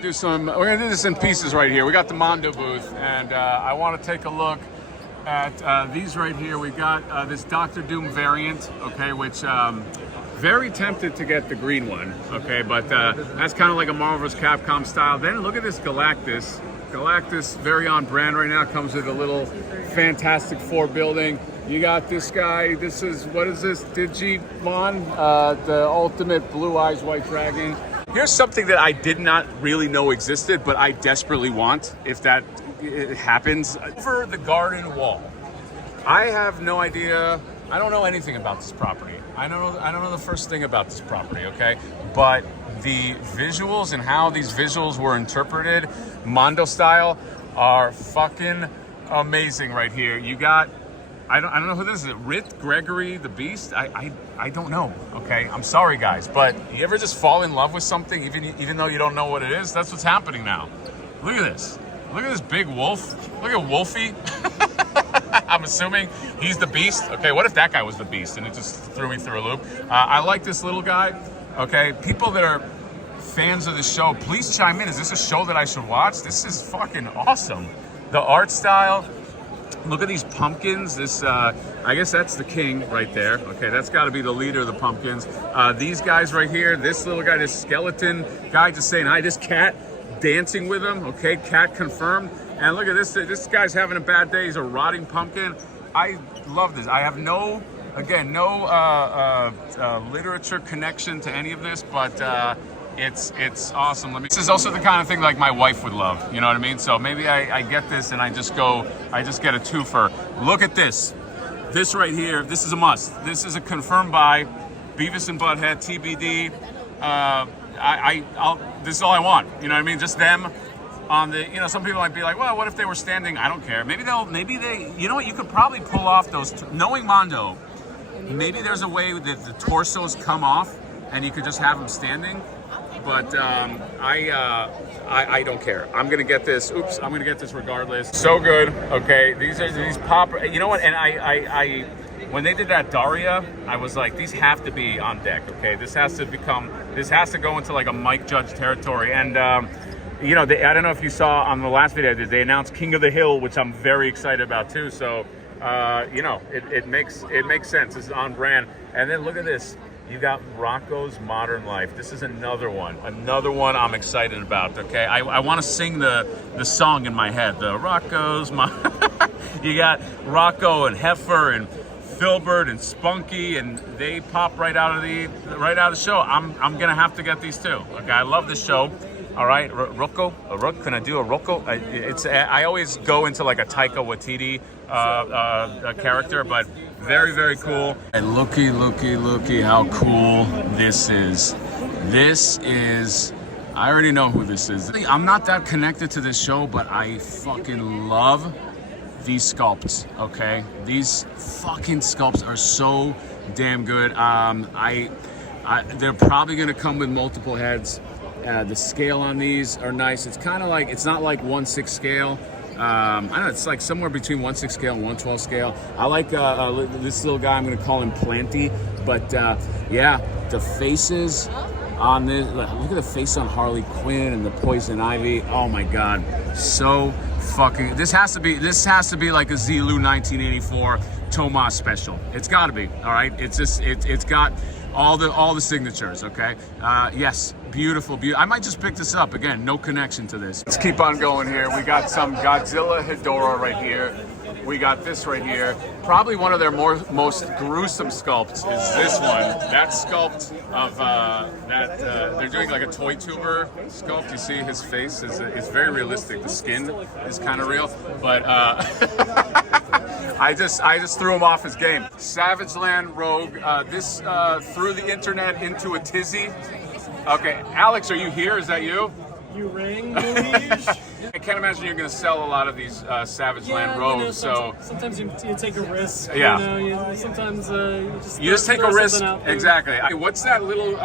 gonna do this in pieces right here. We got the Mondo booth, and I want to take a look at these right here. We got this Doctor Doom variant, okay, which very tempted to get the green one, okay, but that's kind of like a Marvel's Capcom style. Then look at this Galactus. Galactus, very on brand right now, comes with a little Fantastic Four building. You got this guy, what is this, Digimon, the ultimate Blue Eyes White Dragon. Here's something that I did not really know existed, but I desperately want, if that happens. For the garden wall. I have no idea, I don't know anything about this property. I don't know the first thing about this property, okay? But the visuals and how these visuals were interpreted, Mondo style, are fucking amazing right here. You got, I don't know who this is. Rit Gregory the Beast? I don't know, okay? I'm sorry, guys, but you ever just fall in love with something even though you don't know what it is? That's what's happening now. Look at this. Look at this big wolf. Look at Wolfie. I'm assuming he's the Beast. Okay, what if that guy was the Beast and it just threw me through a loop? I like this little guy. Okay, people that are fans of the show, please chime in. Is this a show that I should watch? This is fucking awesome. The art style. Look at these pumpkins. This, I guess that's the king right there. Okay, that's got to be the leader of the pumpkins. These guys right here. This little guy, this skeleton guy, just saying hi. This cat dancing with him. Okay, cat confirmed. And look at this. This guy's having a bad day. He's a rotting pumpkin. I love this. I have no literature connection to any of this, but it's awesome. This is also the kind of thing like my wife would love. You know what I mean? So maybe I get this and I just get a twofer. Look at this. This right here. This is a must. This is a confirmed buy. Beavis and Butthead TBD. This is all I want. You know what I mean? Just them. On the, some people might be like, well, what if they were standing? I don't care. Maybe they, you know what? You could probably pull off those, knowing Mondo, maybe there's a way that the torsos come off and you could just have them standing. But I don't care. I'm going to get this. Oops, I'm going to get this regardless. So good. Okay. These pop, you know what? And I when they did that Daria, I was like, these have to be on deck. Okay. This has to go into like a Mike Judge territory. And, I don't know if you saw on the last video, they announced King of the Hill, which I'm very excited about too. So, it makes sense. This is on brand. And then look at this. You got Rocco's Modern Life. This is another one I'm excited about. Okay, I want to sing the song in my head. The Rocco's You got Rocco and Heifer and Filbert and Spunky, and they pop right out of the show. I'm gonna have to get these too. Okay, I love this show. All right, Rocco, a Rook. Can I do a Rocco? I always go into like a Taika Waititi character, but very, very cool. And looky how cool this is. This is, I already know who this is. I'm not that connected to this show, but I fucking love these sculpts, okay? These fucking sculpts are so damn good. They're probably gonna come with multiple heads. The scale on these are nice. It's kind of like, it's not like 1/6 scale. I don't know, it's like somewhere between 1/6 scale and 1/12 scale. I like this little guy, I'm gonna call him Planty. But yeah, the faces on this, look at the face on Harley Quinn and the Poison Ivy. Oh my God, so fucking, this has to be like a Zelu 1984 Tomas special. It's gotta be, all right? It's just, it's got all the signatures, okay? Yes, beautiful. I might just pick this up. Again, no connection to this. Let's keep on going here. We got some Godzilla Hedorah right here. We got this right here. Probably one of their most gruesome sculpts is this one. That sculpt of they're doing like a toy tuber sculpt. You see his face is very realistic. The skin is kind of real, but I just threw him off his game. Savage Land Rogue. This threw the internet into a tizzy. Okay, Alex, are you here? Is that you? You ring, Luigi? I can't imagine you're going to sell a lot of these Savage Land robes. Sometimes you take a risk. Yeah. Sometimes you just take a risk. Exactly. What's that little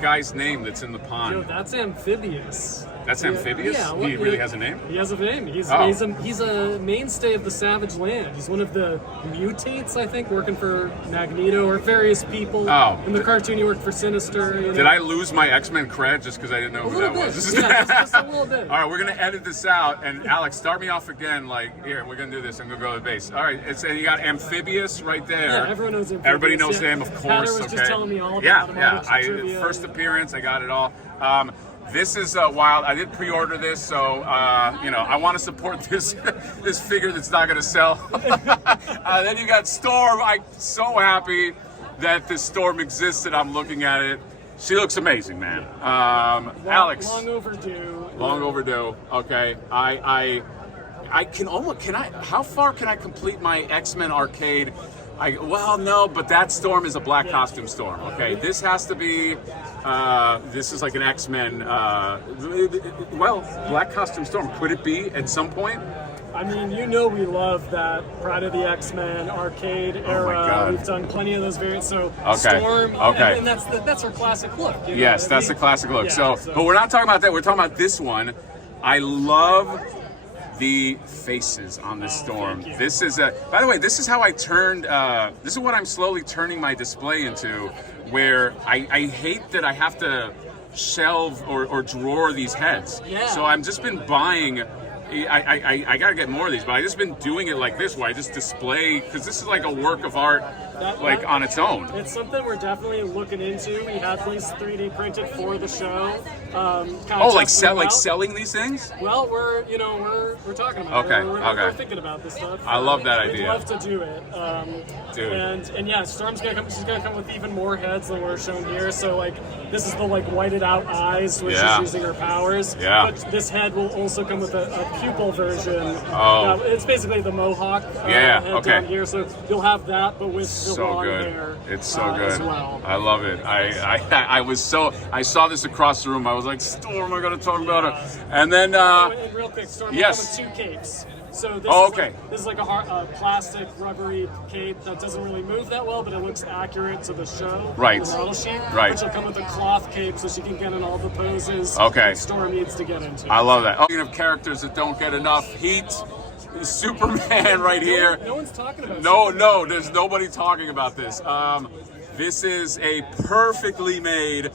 guy's name that's in the pond? Yo, that's Amphibious. That's Amphibious? Yeah, He really has a name? He has a name. He's a mainstay of the Savage Land. He's one of the mutates, I think, working for Magneto or various people. Oh. In the cartoon, he worked for Sinister. Did I lose my X-Men cred just because I didn't know who that was? Yeah, just a little bit. All right, we're going to edit this out. And Alex, start me off again. Like, here, we're going to do this. I'm going to go to the base. All right, you got Amphibious right there. Yeah, everyone knows Amphibious. Everybody knows him, of course. Hatter was just telling me all about him. Yeah. First appearance, I got it all. This is wild. I did pre-order this, so I want to support this this figure that's not going to sell. Then you got Storm. I'm so happy that this Storm exists, and I'm looking at it. She looks amazing, man. Alex. Long overdue. Long overdue. Okay. I can almost. How far can I complete my X-Men arcade? No, but that Storm is a black costume Storm. Okay, this has to be. This is like an X-Men. Black costume Storm. Could it be at some point? I mean, we love that Pride of the X-Men arcade era. Oh my God. We've done plenty of those variants. So okay. Storm, okay. and that's our classic look. Yes, that's the classic look. Yeah, so, but we're not talking about that. We're talking about this one. I love the faces on this Storm. This is by the way, this is how I turned, this is what I'm slowly turning my display into, where I hate that I have to shelve or drawer these heads. Yeah. So I've just been buying, I gotta get more of these, but I've just been doing it like this, where I just display, because this is like a work of art, on its own. It's something we're definitely looking into. We had these 3D printed for the show. Selling these things? Well, we're talking about it. We're thinking about this stuff. I love that idea. We'd love to do it. Dude. And yeah, Storm's gonna come. She's gonna come with even more heads than we're shown here. So this is the whited out eyes where she's using her powers. Yeah. But this head will also come with a pupil version. Oh. It's basically the mohawk head down here. So you'll have that, but with the long hair. It's so good. As well. I love it. I saw this across the room. I was like, Storm, I gotta talk about it. And then and real quick, Storm yes. with 2 capes. So this is like a plastic rubbery cape that doesn't really move that well, but it looks accurate to the show. Right. The model sheet. Right. Which will come with a cloth cape so she can get in all the poses. Okay. Storm needs to get into. I love that. Speaking of characters that don't get enough heat, Superman right here. No one's talking about. No, there's nobody talking about this. This is a perfectly made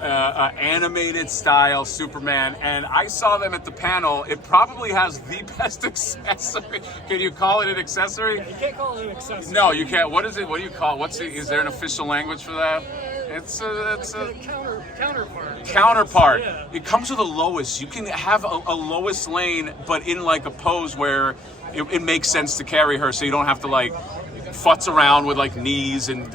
animated style Superman, and I saw them at the panel. It probably has the best accessory. Can you call it an accessory? Yeah, you can't call it an accessory. No, you can't. What is it? What do you call it? Is there an official language for that? It's a counterpart. Counterpart. Yeah. It comes with a Lois. You can have a Lois Lane, but in like a pose where it makes sense to carry her, so you don't have to futz around with knees and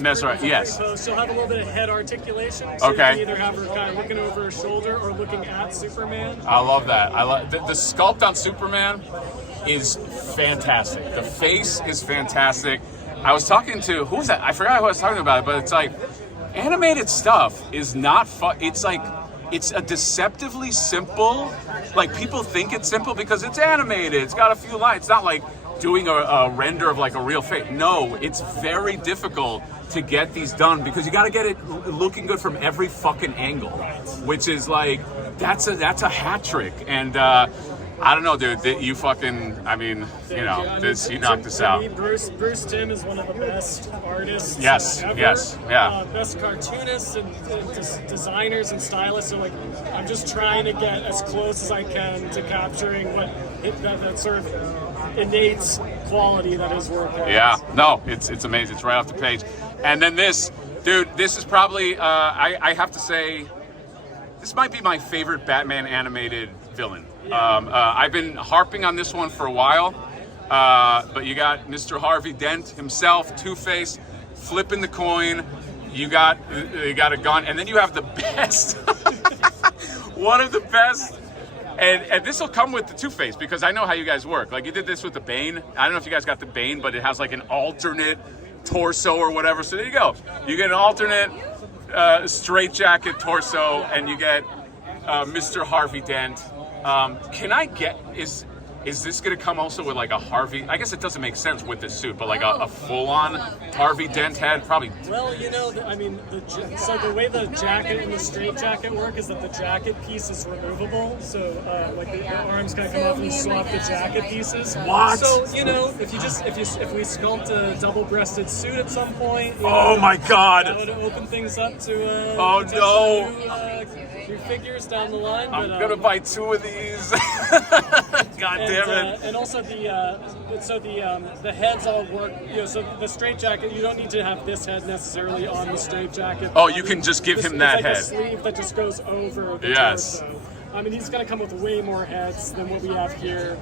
mess around. Yes. She'll have a little bit of head articulation. So you can either have her kind of looking over her shoulder or looking at Superman. I love that. I love the sculpt on Superman is fantastic. The face is fantastic. I was talking to who was that? I forgot who I was talking about, but it's like animated stuff is not fun. It's a deceptively simple. People think it's simple because it's animated. It's got a few lines. It's not like doing a render of a real face. No, it's very difficult to get these done because you got to get it looking good from every fucking angle, which is that's a hat trick. And I don't know, dude. You fucking, you knocked this out. Me, Bruce Timm is one of the best artists. Yes, ever. yes, yeah. Best cartoonists and designers and stylists. So I'm just trying to get as close as I can to capturing that sort of innate quality that his work has. Yeah, no, it's amazing. It's right off the page. And then this, dude, this is probably, I have to say, this might be my favorite Batman animated villain. I've been harping on this one for a while, but you got Mr. Harvey Dent himself, Two-Face, flipping the coin. You got a gun, and then you have the best, one of the best. And this will come with the Two-Face because I know how you guys work. You did this with the Bane. I don't know if you guys got the Bane, but it has an alternate torso or whatever. So there you go. You get an alternate straitjacket torso, and you get Mr. Harvey Dent. Can I get is this going to come also with like a Harvey? I guess it doesn't make sense with this suit, but like a full-on Harvey Dent head, probably. Well, you know, I mean, so the way the jacket and the straight jacket work is that the jacket piece is removable. So like the arms kind of come off and you swap the jacket pieces. What? So you know, if we sculpt a double-breasted suit at some point. Oh my God! That would open things up to. Oh no! New figures down the line. I'm but, gonna buy 2 of these. God damn it! And also the heads all work. You know, so the straight jacket, you don't need to have this head necessarily on the straight jacket. Oh, you can just give him that it's like head. a sleeve that just goes over the Yes. torso. I mean, he's going to come with way more heads than what we have here,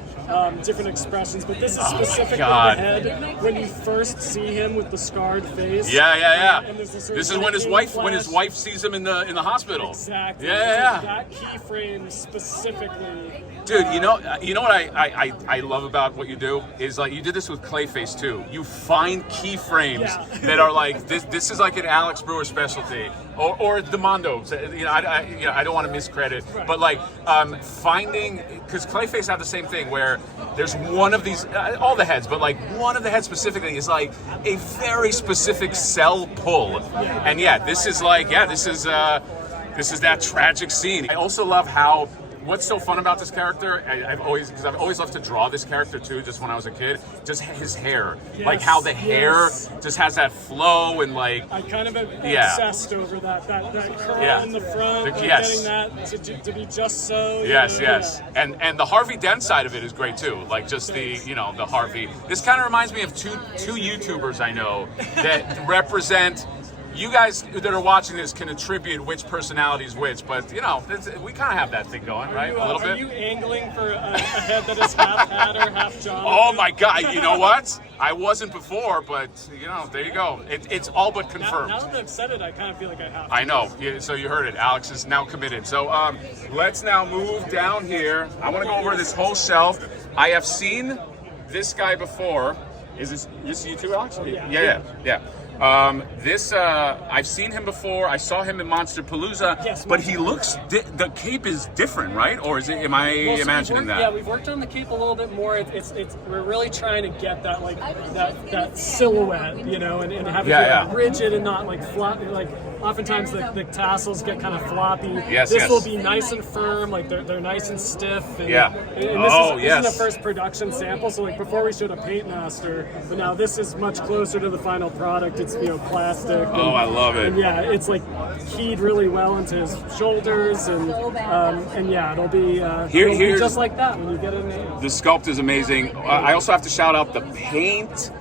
different expressions. But this is specifically the head when you first see him with the scarred face. Yeah. And there's This is when his wife sees him in the hospital. Exactly. Yeah. That keyframe specifically. Dude, you know what I love about what you do is like you did this with Clayface too. You find keyframes that are like this. This is like an Alex Brewer specialty, or the Mondo. You know, I don't want to miscredit, but like finding, because Clayface have the same thing where there's one of these, all the heads, but like one of the heads specifically is like a very specific cell pull, and this is that tragic scene. I also love how. What's so fun about this character? I've always loved to draw this character too. Just when I was a kid, just his hair, like how the hair just has that flow and like. I kind of obsessed over that curl in the front, getting that to be just so. Yes. And the Harvey Dent side of it is great too. Like just the Harvey. This kind of reminds me of two YouTubers I know that represent. You guys that are watching this can attribute which personality is which, but we kind of have that thing going, right? A little bit. Are you angling for a head that is half Hatter, half John? Oh my God! You know what? I wasn't before, but there you go. It's all but confirmed. Now that I've said it, I kind of feel like I have to. I know. So you heard it. Alex is now committed. So let's now move down here. I want to go over this whole shelf. I have seen this guy before. Is this you too, Alex? Yeah. I've seen him before. I saw him in Monster Palooza, but he looks. The cape is different, right? Or is it? Am I imagining that? Yeah, we've worked on the cape a little bit more. We're really trying to get that that silhouette, and have it rigid and not like floppy. Like oftentimes the tassels get kind of floppy. This will be nice and firm. Like they're nice and stiff. And, And this is the first production sample. So like before we showed a paint master, but now this is much closer to the final product. It's plastic. I love it. And it's like keyed really well into his shoulders, and it'll be just like that when you get in there. The sculpt is amazing. I also have to shout out the paint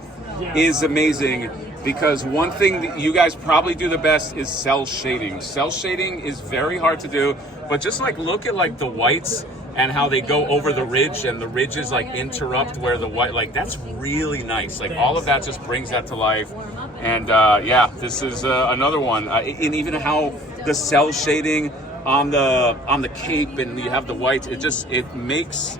is amazing, because one thing that you guys probably do the best is cell shading. Cell shading is very hard to do, but just like look at like the whites and how they go over the ridge, and the ridges like interrupt where the white, like that's really nice. Like all of that just brings that to life. And this is another one. And even how the cell shading on the cape, and you have the whites, it makes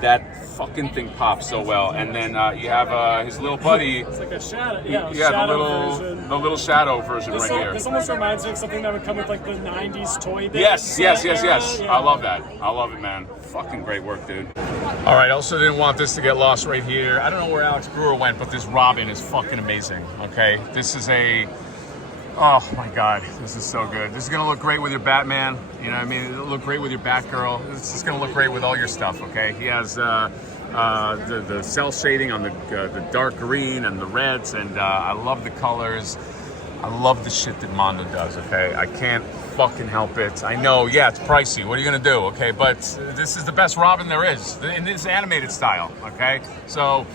that fucking thing pop so well. And then you have his little buddy. It's like a shadow. The little shadow version right here. This almost reminds me of something that would come with like the '90s toy days. Yes. Yeah. I love that. I love it, man. Fucking great work, dude. All right, I also didn't want this to get lost right here. I don't know where Alex Brewer went, but this Robin is fucking amazing. Okay, this is oh my God, this is so good. This is gonna look great with your Batman. You know what I mean? It'll look great with your Batgirl. This is gonna look great with all your stuff, okay? He has the cell shading on the dark green and the reds, and I love the colors. I love the shit that Mondo does, okay? I can't fucking help it. I know, it's pricey. What are you gonna do, okay? But this is the best Robin there is in this animated style, okay? So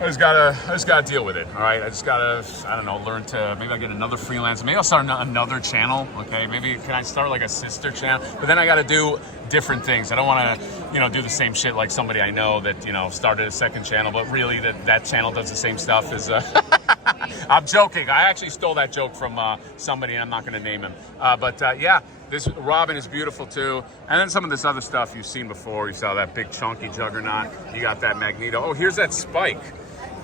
I just gotta deal with it, all right? I just gotta, learn to, maybe I'll get another freelance. Maybe I'll start another channel, okay? Maybe can I start like a sister channel? But then I gotta do different things. I don't wanna, do the same shit like somebody I know that, started a second channel, but really that channel does the same stuff as, I'm joking. I actually stole that joke from somebody, and I'm not gonna name him. This Robin is beautiful too. And then some of this other stuff you've seen before. You saw that big chunky Juggernaut. You got that Magneto. Oh, here's that Spike.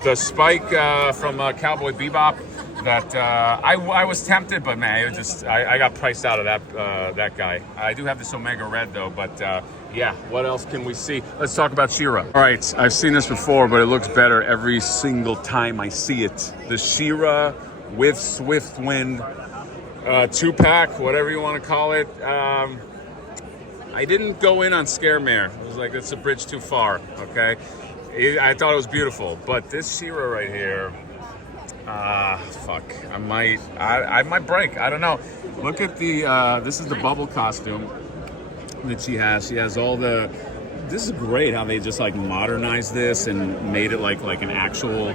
The Spike from Cowboy Bebop that I was tempted, but man, I got priced out of that guy. I do have this Omega Red though, but yeah, what else can we see? Let's talk about She-Ra. All right, I've seen this before, but it looks better every single time I see it. The She-Ra with Swiftwind 2-pack, whatever you want to call it. I didn't go in on Scaremare. I was like, that's a bridge too far, okay? I thought it was beautiful, but this She-Ra right here, fuck, I might break. I don't know. Look at the, this is the bubble costume that she has. She has all the, this is great how they just like modernized this and made it like an actual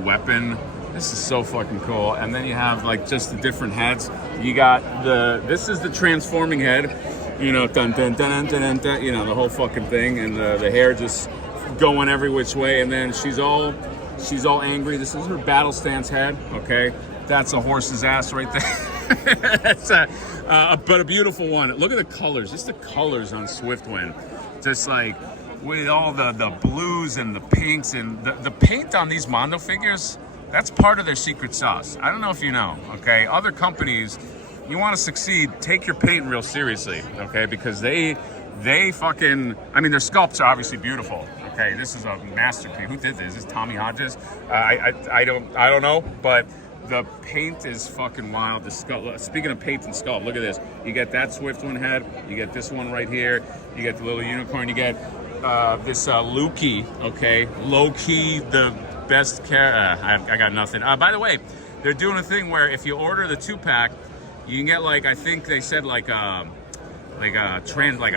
weapon. This is so fucking cool. And then you have like just the different heads. You got this is the transforming head, you know, dun dun dun dun dun dun, you know, the whole fucking thing, and the hair just going every which way. And then she's all angry. This is her battle stance head. Okay, that's a horse's ass right there. That's but a beautiful one. Look at the colors, just the colors on Swiftwind, just like with all the blues and the pinks and the paint on these Mondo figures. That's part of their secret sauce. I don't know if you know, okay? Other companies, you want to succeed, take your paint real seriously, okay? Because they fucking, I mean, their sculpts are obviously beautiful, okay? This is a masterpiece. Who did this? Is this Tommy Hodges? I don't know, but the paint is fucking wild. The sculpt, speaking of paint and sculpt, look at this. You get that Swiftwind head, you get this one right here, you get the little unicorn, you get this Lukey, okay? Low-key, the best I got nothing. By the way, they're doing a thing where if you order the 2-pack, you can get like, I think they said like a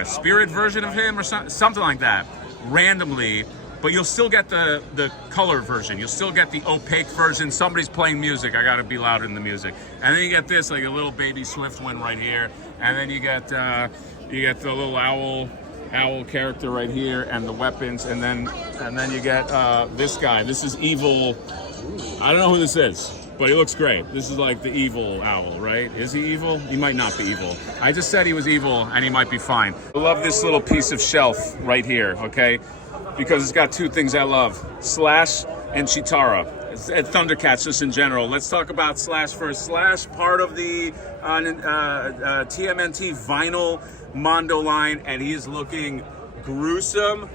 spirit version of him or something like that, randomly. But you'll still get the color version. You'll still get the opaque version. Somebody's playing music. I gotta be louder than the music. And then you get this, like a little baby Swiftwind right here. And then you get the little owl character right here, and the weapons, and then you get this guy. This is evil. I don't know who this is, but he looks great. This is like the evil owl, right? Is he evil? He might not be evil. I just said he was evil, and he might be fine. I love this little piece of shelf right here, okay? Because it's got two things I love: Slash and Cheetara. And ThunderCats just in general. Let's talk about Slash first. Slash, part of the TMNT vinyl Mondo line, and he is looking gruesome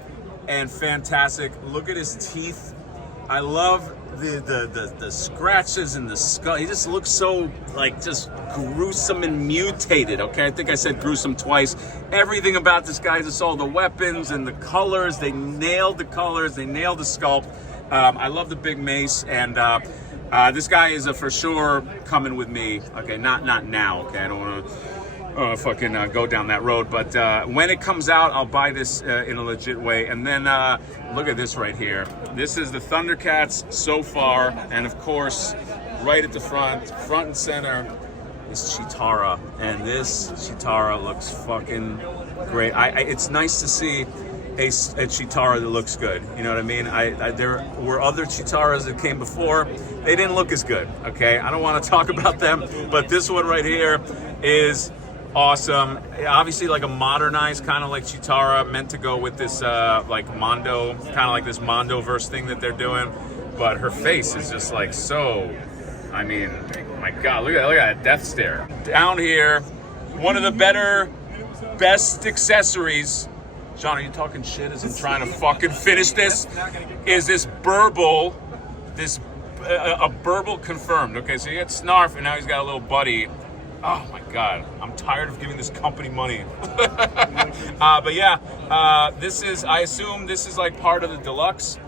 and fantastic. Look at his teeth. I love the scratches and the skull. He just looks so like just gruesome and mutated. Okay, I think I said gruesome twice. Everything about this guy, just all the weapons and the colors. They nailed the colors. They nailed the sculpt. I love the big mace, and this guy is for sure coming with me. Okay, not now. Okay, I don't want to fucking go down that road, but when it comes out, I'll buy this in a legit way. And then look at this right here. This is the ThunderCats so far, and of course, right at the front and center is Cheetara, and this Cheetara looks fucking great. It's nice to see a Cheetara that looks good. You know what I mean? There were other Cheetaras that came before. They didn't look as good, okay? I don't want to talk about them, but this one right here is awesome. Obviously like a modernized kind of like Cheetara, meant to go with this like Mondo, kind of like this Mondo-verse thing that they're doing. But her face is just like so, I mean, my God, look at that death stare. Down here, one of the best accessories. John, are you talking shit as I'm trying to fucking finish this? Is this Burble, a Burble confirmed. Okay, so you get Snarf, and now he's got a little buddy. Oh my God, I'm tired of giving this company money. But yeah, this is, I assume this is like part of the deluxe.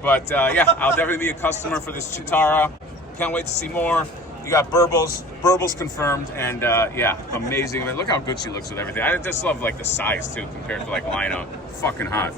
But yeah, I'll definitely be a customer for this Cheetara. Can't wait to see more. You got Burbles confirmed, and yeah, amazing. I mean, look how good she looks with everything. I just love like the size too, compared to like Lino. Fucking hot.